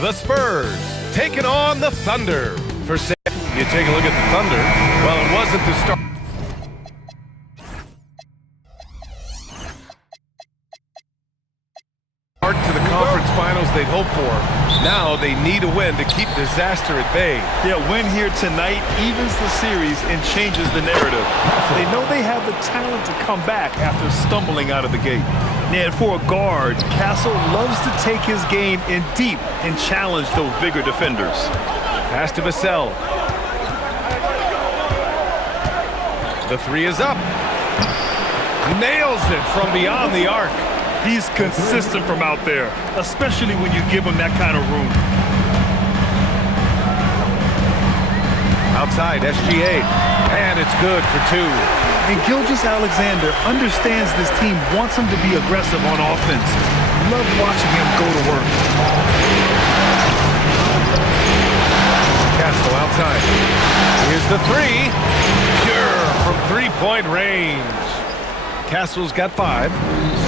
The Spurs taking on the Thunder. For you take a look at the Thunder. Well, it wasn't the start to the conference finals they'd hoped for. Now they need a win to keep disaster at bay. Yeah, win here tonight evens the series and changes the narrative. They know they have the talent to come back after stumbling out of the gate. And for a guard, Castle loves to take his game in deep and challenge those bigger defenders. Pass to Vassell. The three is up. Nails it from beyond the arc. He's consistent from out there, especially when you give him that kind of room. Outside, SGA, and it's good for two. And Gilgeous-Alexander understands this team wants him to be aggressive on offense. Love watching him go to work. Castle outside. Here's the three. Pure from three-point range. Castle's got 5.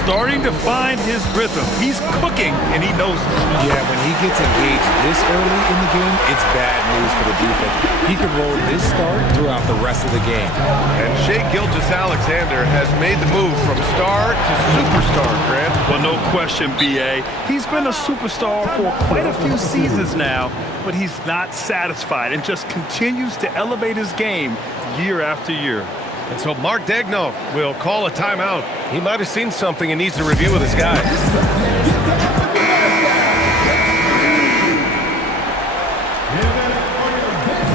Starting to find his rhythm. He's cooking, and he knows it. Yeah, when he gets engaged this early in the game, it's bad news for the defense. He could roll this start throughout the rest of the game. And Shai Gilgeous-Alexander has made the move from star to superstar, Grant. Well, no question, B.A. He's been a superstar for quite a few seasons now, but he's not satisfied and just continues to elevate his game year after year. And so Mark Daigneault will call a timeout. He might have seen something and needs to review with his guys.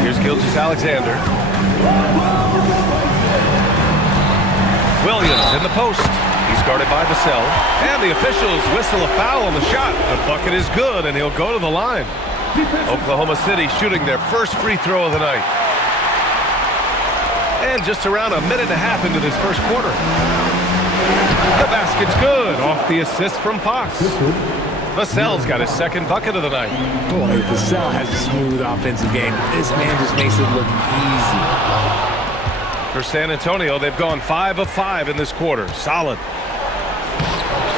Here's Gilgeous-Alexander. Williams in the post. He's guarded by Vassell. And the officials whistle a foul on the shot. The bucket is good, and he'll go to the line. Oklahoma City shooting their first free throw of the night. And just around a minute and a half into this first quarter. The basket's good off the assist from Fox. Vassell's got his second bucket of the night. Boy, Vassell has a smooth offensive game. This man just makes it look easy. For San Antonio, they've gone 5 of 5 in this quarter. Solid.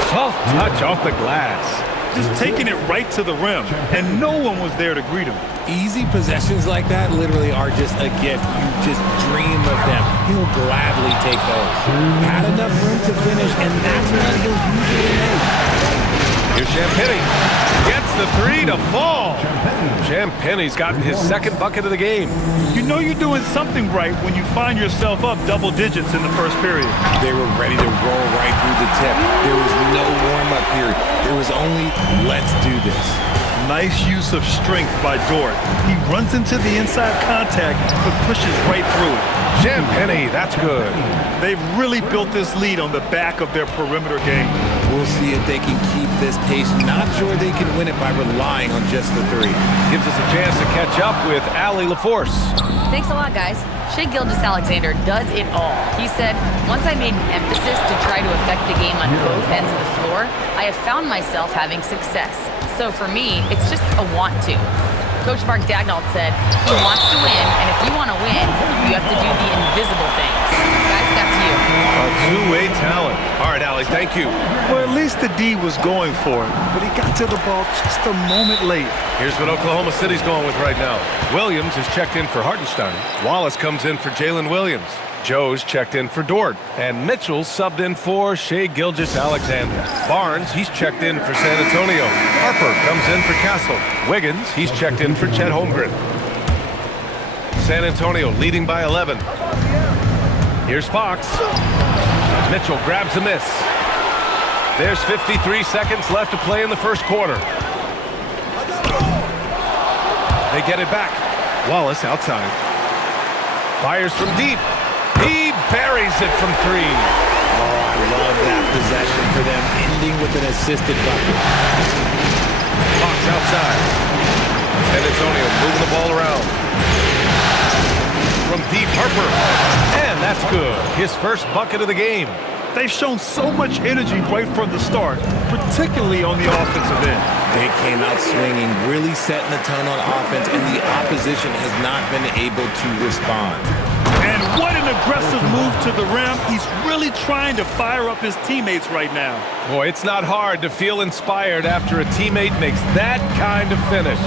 Soft touch off the glass. Just taking it right to the rim, and no one was there to greet him. Easy possessions like that literally are just a gift. You just dream of them. He'll gladly take those. Had enough room to finish, and that's what he'll usually make. Here's Champagnie. Gets the three to fall. Champagnie's gotten his second bucket of the game. You know you're doing something right when you find yourself up double digits in the first period. They were ready to roll right through the tip. There was no warm-up period. There was only, let's do this. Nice use of strength by Dort. He runs into the inside contact, but pushes right through it. Champagnie, that's good. They've really built this lead on the back of their perimeter game. We'll see if they can keep this pace. Not sure they can win it by relying on just the three. Gives us a chance to catch up with Allie LaForce. Thanks a lot, guys. Shai Gilgeous-Alexander does it all. He said, once I made an emphasis to try to affect the game on both ends of the floor, I have found myself having success. So for me, it's just a want to. Coach Mark Daigneault said, he wants to win, and if you want to win, you have to do the invisible things. Guys, back to you. A two-way talent. All right, Allie, thank you. Well, at least the D was going for it, but he got to the ball just a moment late. Here's what Oklahoma City's going with right now. Williams is checked in for Hartenstein. Wallace comes in for Jalen Williams. Joe's checked in for Dort. And Mitchell's subbed in for Shai Gilgeous-Alexander. Barnes, he's checked in for San Antonio. Harper comes in for Castle. Wiggins, he's checked in for Chet Holmgren. San Antonio leading by 11. Here's Fox. Mitchell grabs a miss. There's 53 seconds left to play in the first quarter. They get it back. Wallace outside. Fires from deep. He buries it from 3. Oh, I love that possession for them, ending with an assisted bucket. Fox outside. San Antonio moving the ball around. From deep, Harper. And that's good. His first bucket of the game. They've shown so much energy right from the start, particularly on the offensive end. They came out swinging, really setting the tone on offense, and the opposition has not been able to respond. And what an aggressive move to the rim. He's really trying to fire up his teammates right now. Boy, it's not hard to feel inspired after a teammate makes that kind of finish.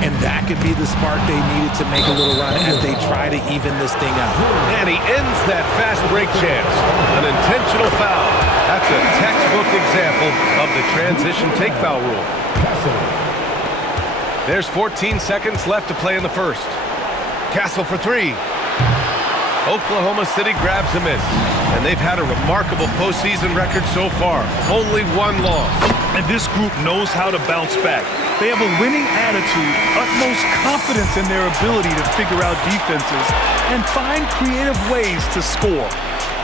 And that could be the spark they needed to make a little run as they try to even this thing out. And he ends that fast break chance. An intentional foul. That's a textbook example of the transition take foul rule. There's 14 seconds left to play in the first. Castle for three. Oklahoma City grabs a miss. And they've had a remarkable postseason record so far. Only one loss. And this group knows how to bounce back. They have a winning attitude, utmost confidence in their ability to figure out defenses, and find creative ways to score.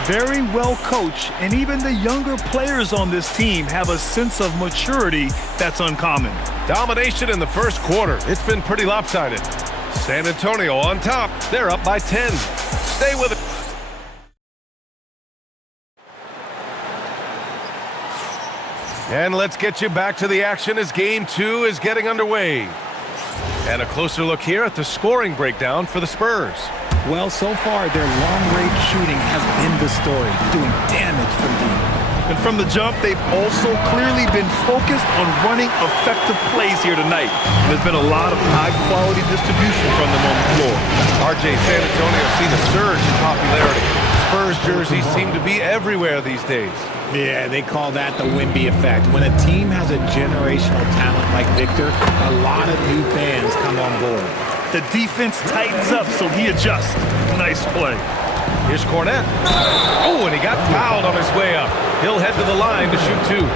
Very well coached, and even the younger players on this team have a sense of maturity that's uncommon. Domination in the first quarter. It's been pretty lopsided. San Antonio on top. They're up by 10. Stay with it. And let's get you back to the action as Game 2 is getting underway. And a closer look here at the scoring breakdown for the Spurs. Well, so far, their long-range shooting has been the story, doing damage from deep. And from the jump, they've also clearly been focused on running effective plays here tonight. There's been a lot of high-quality distribution from them on the floor. RJ, San Antonio seen a surge in popularity. Spurs jerseys seem to be everywhere these days. Yeah, they call that the Wemby effect. When a team has a generational talent like Victor, a lot of new fans come on board. The defense tightens up, so he adjusts. Nice play. Here's Cornette. Oh, and he got fouled on his way up. He'll head to the line to shoot two.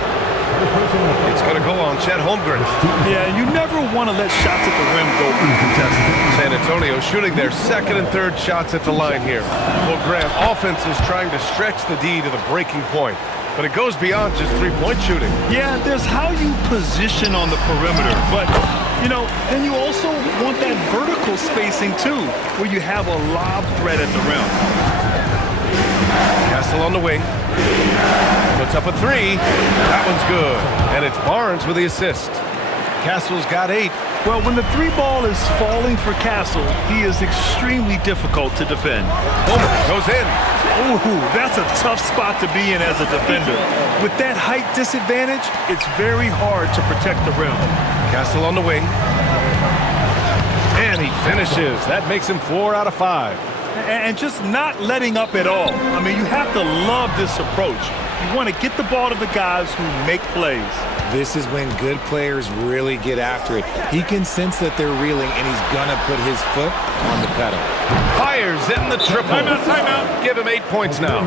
It's going to go on Chet Holmgren. Yeah, you never want to let shots at the rim go uncontested. San Antonio shooting their second and third shots at the line here. Well, Grant, offense is trying to stretch the D to the breaking point. But it goes beyond just three-point shooting. Yeah, there's how you position on the perimeter. But, you know, then you also want that vertical spacing, too, where you have a lob threat at the rim. Castle on the wing. Puts up a three. That one's good. And it's Barnes with the assist. Castle's got 8. Well, when the three ball is falling for Castle, he is extremely difficult to defend. Holmgren goes in. Ooh, that's a tough spot to be in as a defender. With that height disadvantage, it's very hard to protect the rim. Castle on the wing. And he finishes. That makes him 4 out of 5. And just not letting up at all. I mean, you have to love this approach. You want to get the ball to the guys who make plays. This is when good players really get after it. He can sense that they're reeling, and he's going to put his foot on the pedal. Fires in the triple. Timeout. Give him 8 points now.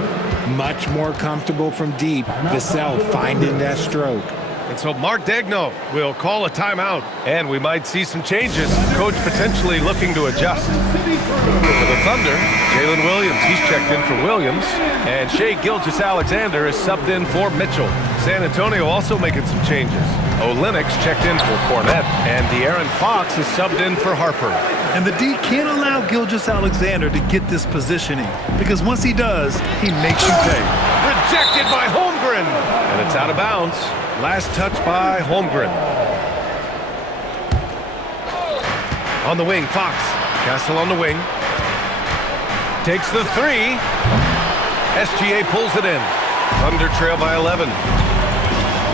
Much more comfortable from deep. Vassell finding that stroke. And so Mark Daigneault will call a timeout. And we might see some changes. Coach potentially looking to adjust. For the Thunder, Jalen Williams, he's checked in for Williams. And Shai Gilgeous-Alexander is subbed in for Mitchell. San Antonio also making some changes. Olynyk checked in for Cornette. And De'Aaron Fox is subbed in for Harper. And the D can't allow Gilgeous-Alexander to get this positioning, because once he does, he makes you pay. Rejected by Holmgren. And it's out of bounds. Last touch by Holmgren. On the wing, Fox. Castle on the wing. Takes the three. SGA pulls it in. Thunder trail by 11.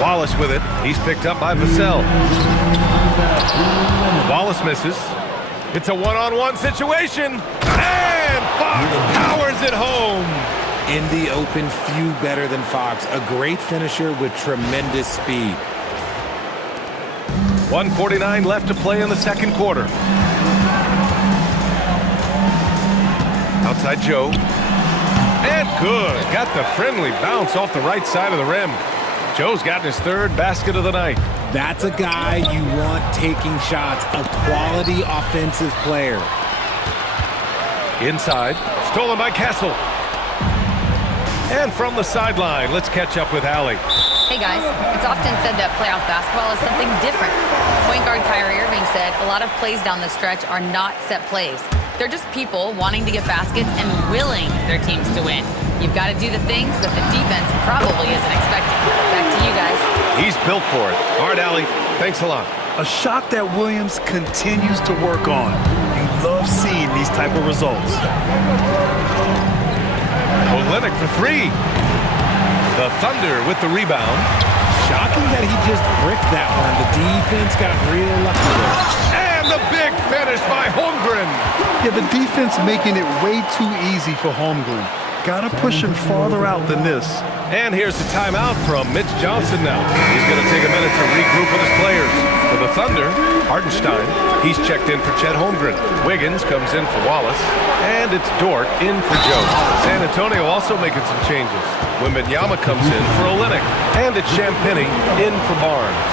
Wallace with it. He's picked up by Vassell. Wallace misses. It's a one-on-one situation. And Fox powers it home. In the open, few better than Fox. A great finisher with tremendous speed. 1:49 left to play in the second quarter. Outside Joe. And good. Got the friendly bounce off the right side of the rim. Joe's gotten his third basket of the night. That's a guy you want taking shots. A quality offensive player. Inside. Stolen by Castle. And from the sideline, let's catch up with Allie. Hey guys, it's often said that playoff basketball is something different. Point guard Kyrie Irving said a lot of plays down the stretch are not set plays. They're just people wanting to get baskets and willing their teams to win. You've got to do the things that the defense probably isn't expecting. Back to you guys. He's built for it. All right, Allie, thanks a lot. A shot that Williams continues to work on. And love seeing these type of results. Olynyk for three. The Thunder with the rebound. Shocking that he just bricked that one. The defense got real lucky there. And the big finish by Holmgren. Yeah, the defense making it way too easy for Holmgren. Gotta push him farther out than this. And here's the timeout from Mitch Johnson now. He's going to take a minute to regroup with his players. For the Thunder, Hartenstein, he's checked in for Chet Holmgren. Wiggins comes in for Wallace. And it's Dort in for Joe. San Antonio also making some changes. Wembanyama comes in for Olynyk. And it's Champagnie in for Barnes.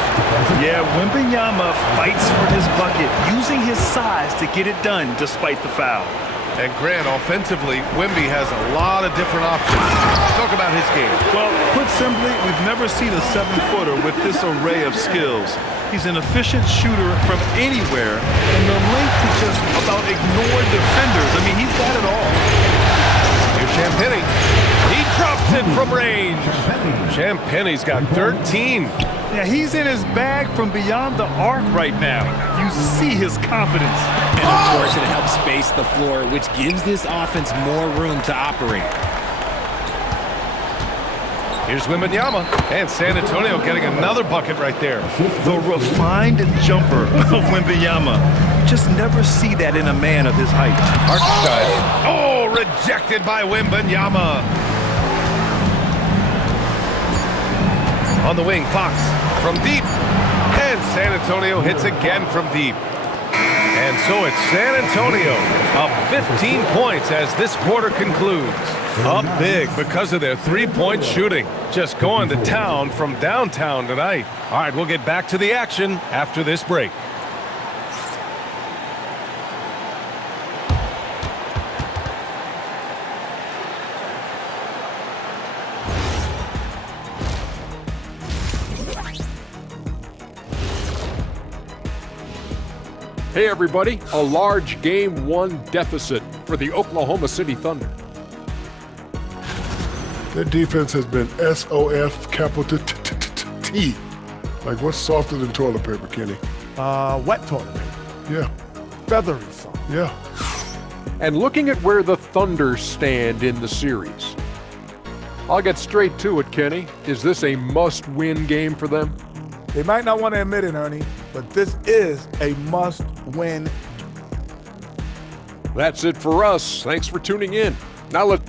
Yeah, Wembanyama fights for his bucket, using his size to get it done despite the foul. And Grant, offensively, Wemby has a lot of different options. Talk about his game. Well, put simply, we've never seen a 7-footer with this array of skills. He's an efficient shooter from anywhere, and the length to just about ignore defenders. I mean, he's got it all. Here's Champagnie. He drops it from range. Champagnie's got 13. Yeah, he's in his bag from beyond the arc right now. You see his confidence. And of course, it helps space the floor, which gives this offense more room to operate. Here's Wembanyama, and San Antonio getting another bucket right there. The refined jumper of Wembanyama. Just never see that in a man of his height. Hartenstein. Oh, rejected by Wembanyama. On the wing, Fox from deep. And San Antonio hits again from deep. And so it's San Antonio up 15 points as this quarter concludes. Up big because of their three-point shooting. Just going to town from downtown tonight. All right, we'll get back to the action after this break. Hey everybody, a large Game 1 deficit for the Oklahoma City Thunder. Their defense has been SOF capital T. Like, what's softer than toilet paper, Kenny? Wet toilet paper. Yeah, Feathery soft. yeah. And looking at where the Thunder stand in the series, I'll get straight to it, Kenny. Is this a must-win game for them? They might not want to admit it, Ernie, but this is a must-win. That's it for us. Thanks for tuning in. Now let's...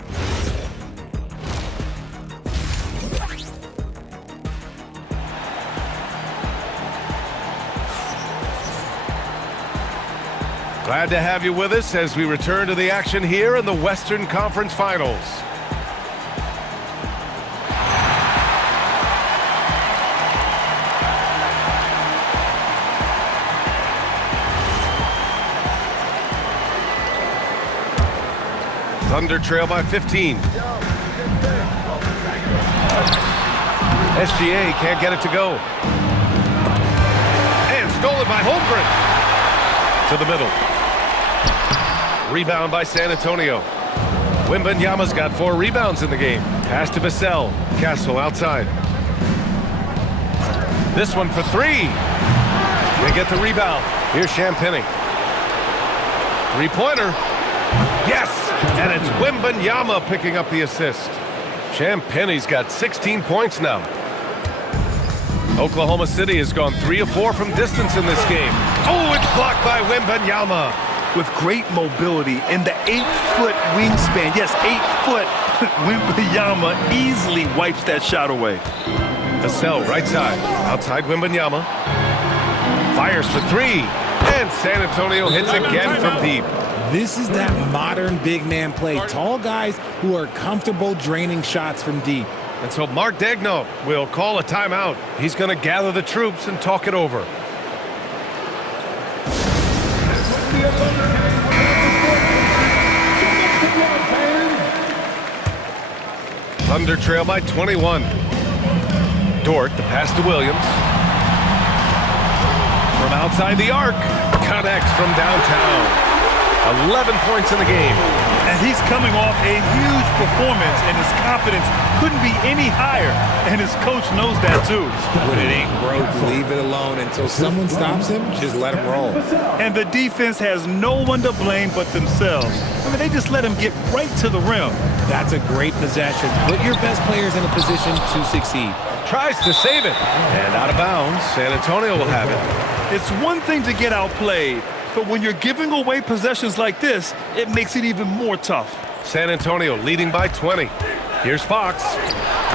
Glad to have you with us as we return to the action here in the Western Conference Finals. Thunder trail by 15. SGA can't get it to go. And stolen by Holmgren. To the middle. Rebound by San Antonio. Wembanyama's got 4 rebounds in the game. Pass to Vassell. Castle outside. This one for 3. They get the rebound. Here's Champagnie. Three-pointer. Yes! And it's Wembanyama picking up the assist. Champagnie's got 16 points now. Oklahoma City has gone 3 of 4 from distance in this game. Oh, it's blocked by Wembanyama. With great mobility and the 8-foot wingspan. Yes, 8 foot. Wembanyama easily wipes that shot away. Vassell right side. Outside Wembanyama. Fires for 3. And San Antonio hits again from deep. This is that modern big man play. Tall guys who are comfortable draining shots from deep. And so Mark Daigneault will call a timeout. He's going to gather the troops and talk it over. Thunder trail by 21. Dort, the pass to Williams. From outside the arc, connects from downtown. 11 points in the game. And he's coming off a huge performance, and his confidence couldn't be any higher. And his coach knows that too. When it ain't broke, leave it alone until someone stops him. Just let him roll. And the defense has no one to blame but themselves. I mean, they just let him get right to the rim. That's a great possession. Put your best players in a position to succeed. Tries to save it. And out of bounds, San Antonio will have it. It's one thing to get outplayed, but when you're giving away possessions like this, it makes it even more tough. San Antonio leading by 20. Here's Fox.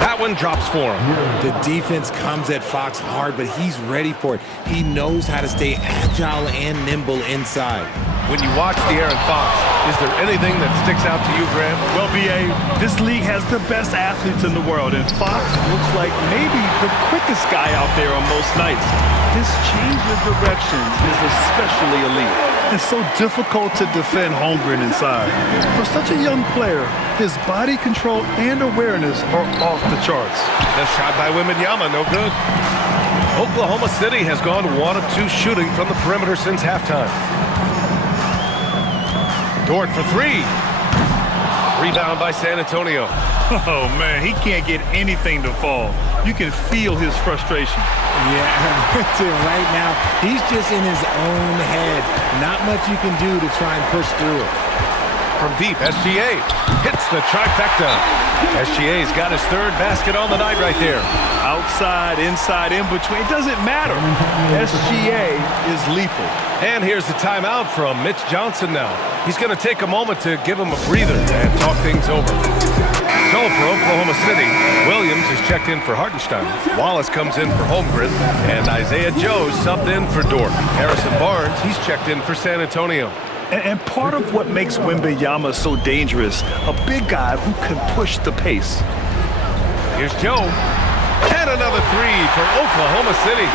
That one drops for him. The defense comes at Fox hard, but he's ready for it. He knows how to stay agile and nimble inside. When you watch De'Aaron Fox, is there anything that sticks out to you, Graham? Well, B.A., this league has the best athletes in the world, and Fox looks like maybe the quickest guy out there on most nights. His change of directions is especially elite. It's so difficult to defend Holmgren inside. For such a young player, his body control and awareness are off the charts. The shot by Wembanyama, no good. Oklahoma City has gone 1 of 2 shooting from the perimeter since halftime. Dort for 3. Rebound by San Antonio. Oh, man, he can't get anything to fall. You can feel his frustration. Yeah, right now, he's just in his own head. Not much you can do to try and push through it. From deep, SGA hits the trifecta. SGA's got his 3rd basket on the night right there. Outside, inside, in between, it doesn't matter. SGA is lethal. And here's the timeout from Mitch Johnson now. He's going to take a moment to give him a breather and talk things over. So for Oklahoma City, Williams is checked in for Hartenstein. Wallace comes in for Holmgren. And Isaiah Joe subbed in for Dort. Harrison Barnes, he's checked in for San Antonio. And part of what makes Wembanyama so dangerous, a big guy who can push the pace. Here's Joe. And another 3 for Oklahoma City.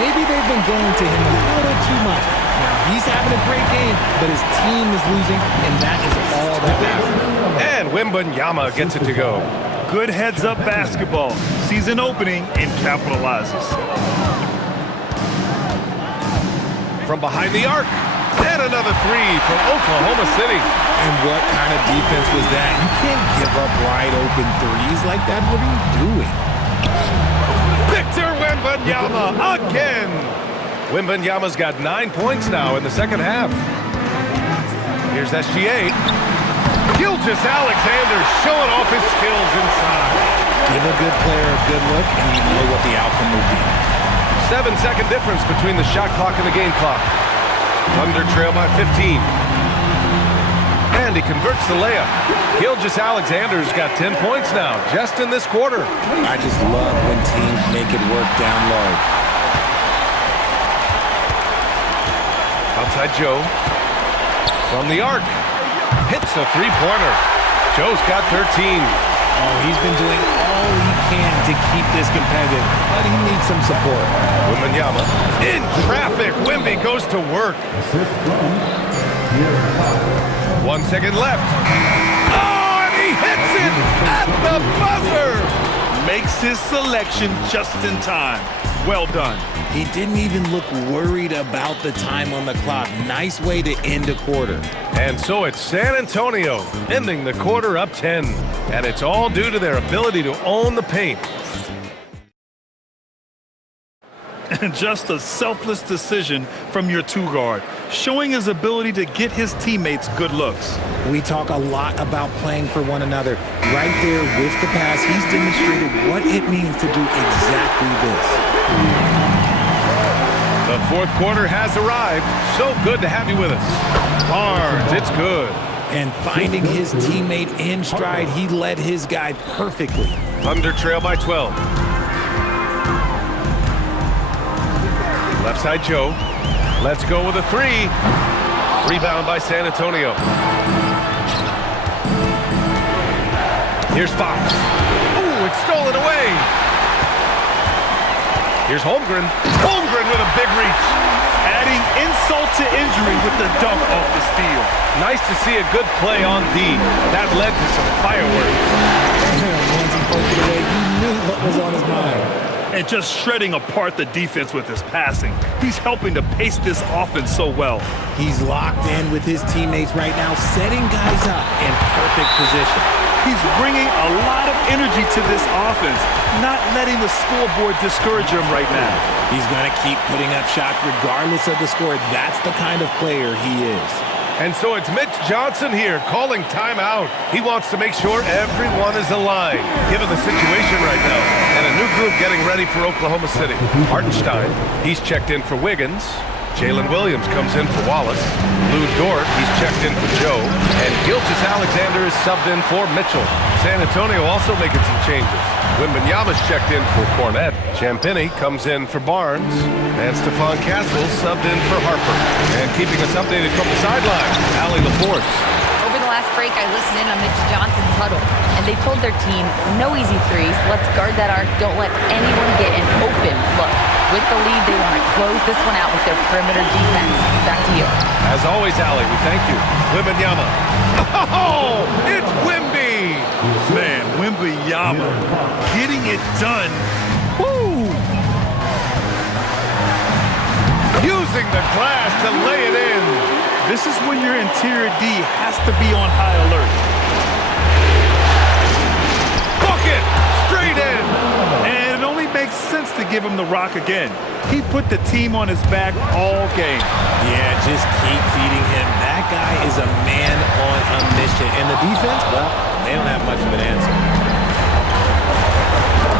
Maybe they've been going to him a little too much. Now, he's having a great game, but his team is losing, and that is all that matters. And Wembanyama gets it to go. Good heads-up basketball. Sees an opening and capitalizes. From behind the arc. And another 3 from Oklahoma City. And what kind of defense was that? You can't give up wide open threes like that. What are you doing? Victor Wembanyama again. Wembanyama's got 9 points now in the second half. Here's SGA. Gilgeous Alexander showing off his skills inside. Give a good player a good look, and you know what the outcome will be. 7-second difference between the shot clock and the game clock. Thunder trail by 15. And he converts the layup. Gilgeous Alexander's got 10 points now, just in this quarter. I just love when teams make it work down low. Outside Joe. From the arc. Hits a 3-pointer. Joe's got 13. Oh, he's been doing all he can to keep this competitive, but he needs some support. Wembanyama in traffic. Wemby goes to work. 1 second left. Oh, and he hits it at the buzzer. Makes his selection just in time. Well done. He didn't even look worried about the time on the clock. Nice way to end a quarter. And so it's San Antonio ending the quarter up 10. And it's all due to their ability to own the paint. And just a selfless decision from your 2-guard, showing his ability to get his teammates good looks. We talk a lot about playing for one another. Right there with the pass, he's demonstrated what it means to do exactly this. The 4th quarter has arrived. So good to have you with us. Barnes, it's good. And finding his teammate in stride, he led his guy perfectly. Thunder trail by 12. Left side Joe. Let's go with a 3. Rebound by San Antonio. Here's Fox. Ooh, it's stolen away. Here's Holmgren. Holmgren with a big reach. Adding insult to injury with the dunk off the steal. Nice to see a good play on D. That led to some fireworks. Once he poked it away, he knew what was on his mind. and just shredding apart the defense with his passing. He's helping to pace this offense so well. He's locked in with his teammates right now, setting guys up in perfect position. He's bringing a lot of energy to this offense, not letting the scoreboard discourage him right now. He's going to keep putting up shots regardless of the score. That's the kind of player he is. And so it's Mitch Johnson here calling timeout. He wants to make sure everyone is aligned, given the situation right now. And a new group getting ready for Oklahoma City. Hartenstein, he's checked in for Wiggins. Jalen Williams comes in for Wallace. Lou Dort, he's checked in for Joe. And Gilgeous-Alexander is subbed in for Mitchell. San Antonio also making some changes. Wembanyama's checked in for Cornette. Champagnie comes in for Barnes. And Stephon Castle subbed in for Harper. And keeping us updated from the sideline, Allie LaForce. Over the last break, I listened in on Mitch Johnson's huddle, and they told their team, no easy threes, let's guard that arc, don't let anyone get an open look. With the lead, they want to close this one out with their perimeter defense. Back to you. As always, Allie, we thank you. Wembanyama. Oh, it's Wemby! Man, Wembanyama getting it done. Woo! Using the glass to lay it in. This is when your interior D has to be on high alert. Bucket! Straight in! And it only makes sense to give him the rock again. He put the team on his back all game. Yeah, just keep feeding him. That guy is a man on a mission. And the defense, well, they don't have much of an answer.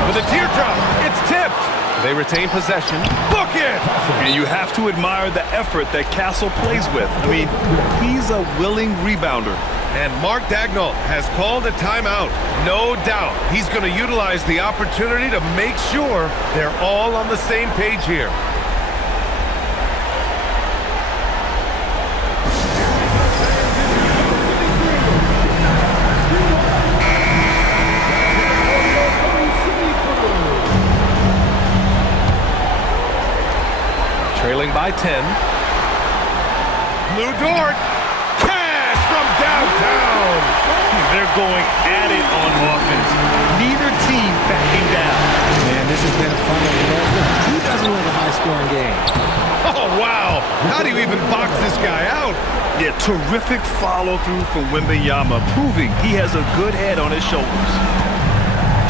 With a teardrop, it's tipped. They retain possession. Bucket! And you have to admire the effort that Castle plays with. I mean, he's a willing rebounder. And Mark Dagnall has called a timeout. No doubt he's going to utilize the opportunity to make sure they're all on the same page here. Trailing by 10. Lou Dort. Cash from downtown. They're going at it on offense. Neither team backing down. Man, this has been a fun one. Who doesn't love a high-scoring game? Oh, wow. How do you even box this guy out? Yeah, terrific follow-through from Wembanyama, proving he has a good head on his shoulders.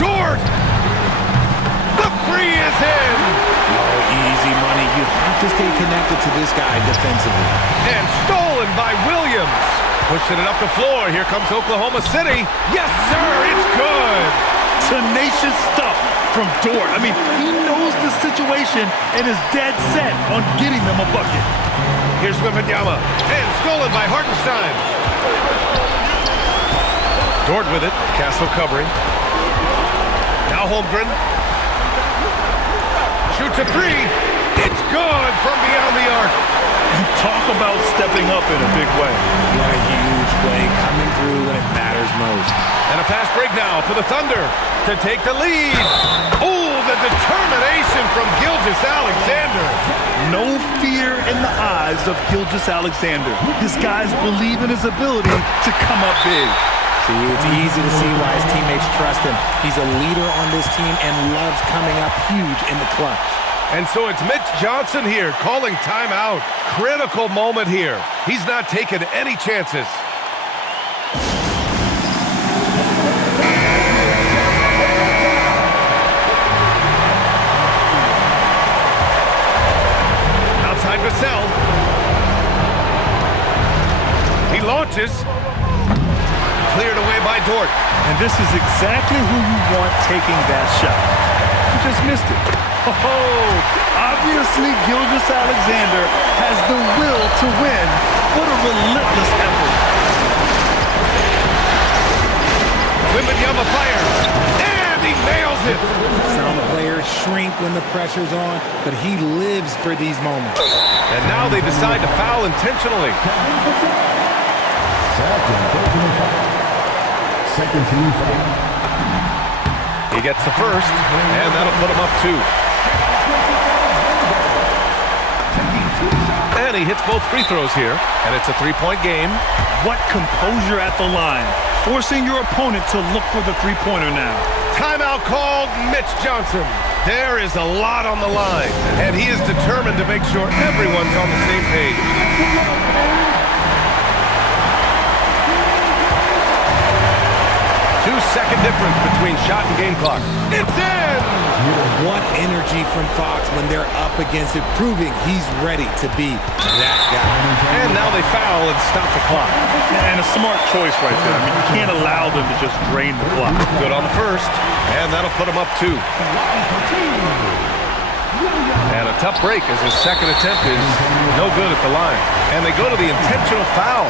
Dort! The three is in! Easy money. You have to stay connected to this guy defensively. And stolen by Williams. Pushing it up the floor. Here comes Oklahoma City. Yes, sir. It's good. Tenacious stuff from Dort. I mean, he knows the situation and is dead set on getting them a bucket. Here's Wembanyama. And stolen by Hartenstein. Dort with it. Castle covering. Now Holmgren. Shoots a three. It's good from beyond the arc. And talk about stepping up in a big way. What a huge play coming through when it matters most. And a fast break now for the Thunder to take the lead. Oh, the determination from Gilgeous-Alexander. No fear in the eyes of Gilgeous-Alexander. His guys believe in his ability to come up big. See, it's easy to see why his teammates trust him. He's a leader on this team and loves coming up huge in the clutch. And so it's Mitch Johnson here calling timeout. Critical moment here. He's not taking any chances. Outside Vassell. He launches. Cleared away by Dort. And this is exactly who you want taking that shot. He just missed it. Oh, obviously Gilgeous-Alexander has the will to win. What a relentless effort. Wembanyama fires, and he nails it. Some players shrink when the pressure's on, but he lives for these moments. And now they decide to foul intentionally. Second team foul. He gets the first, and that'll put him up 2. And he hits both free throws here, and it's a three-point game. What composure at the line, forcing your opponent to look for the three-pointer now. Timeout called, Mitch Johnson. There is a lot on the line, and he is determined to make sure everyone's on the same page. 2-second difference between shot and game clock. It's in! What energy from Fox when they're up against it, proving he's ready to be that guy. And now they foul and stop the clock. And a smart choice right there. I mean, you can't allow them to just drain the clock. Good on the first, and that'll put him up 2. And a tough break as his second attempt is no good at the line. And they go to the intentional foul.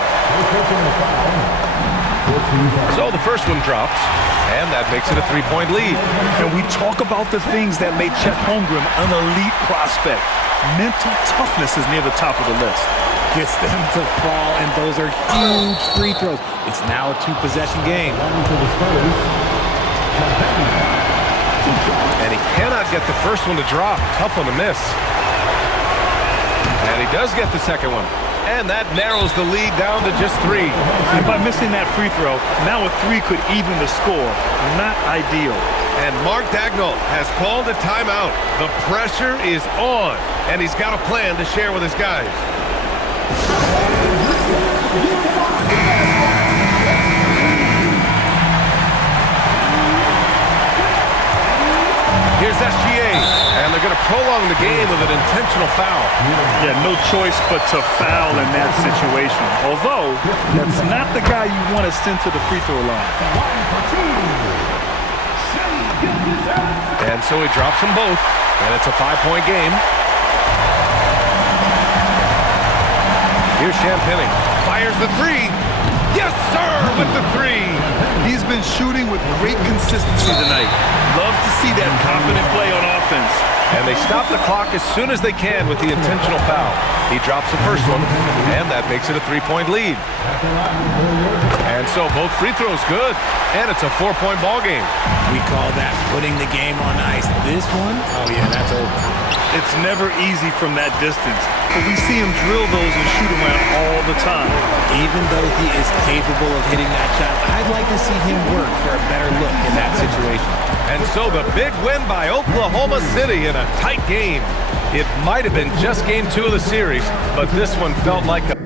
So the first one drops, and that makes it a 3-point lead. And we talk about the things that made Chet Holmgren an elite prospect. Mental toughness is near the top of the list. Gets them to fall, and those are huge free throws. It's now a 2-possession game. And he cannot get the first one to drop. Tough one to miss. And he does get the second one. And that narrows the lead down to just 3. And by missing that free throw, now a 3 could even the score. Not ideal. And Mark Dagnall has called a timeout. The pressure is on, and he's got a plan to share with his guys. Here's SGA, and they're going to prolong the game with an intentional foul. Yeah, no choice but to foul in that situation. Although, that's not the guy you want to send to the free throw line. And so he drops them both, and it's a 5-point game. Here's Champagnie. Fires the 3. Yes, sir, with the 3. He's been shooting with great consistency tonight. Love to see that confident play on offense. And they stop the clock as soon as they can with the intentional foul. He drops the first one, and that makes it a 3-point lead. And so both free throws good, and it's a 4-point ball game. We call that putting the game on ice. This one, oh yeah, that's over. It's never easy from that distance, but we see him drill those and shoot around all the time. Even though he is capable of hitting that shot, I'd like to see him work for a better look in that situation. And so the big win by Oklahoma City in a tight game. It might have been just game 2 of the series, but this one felt like a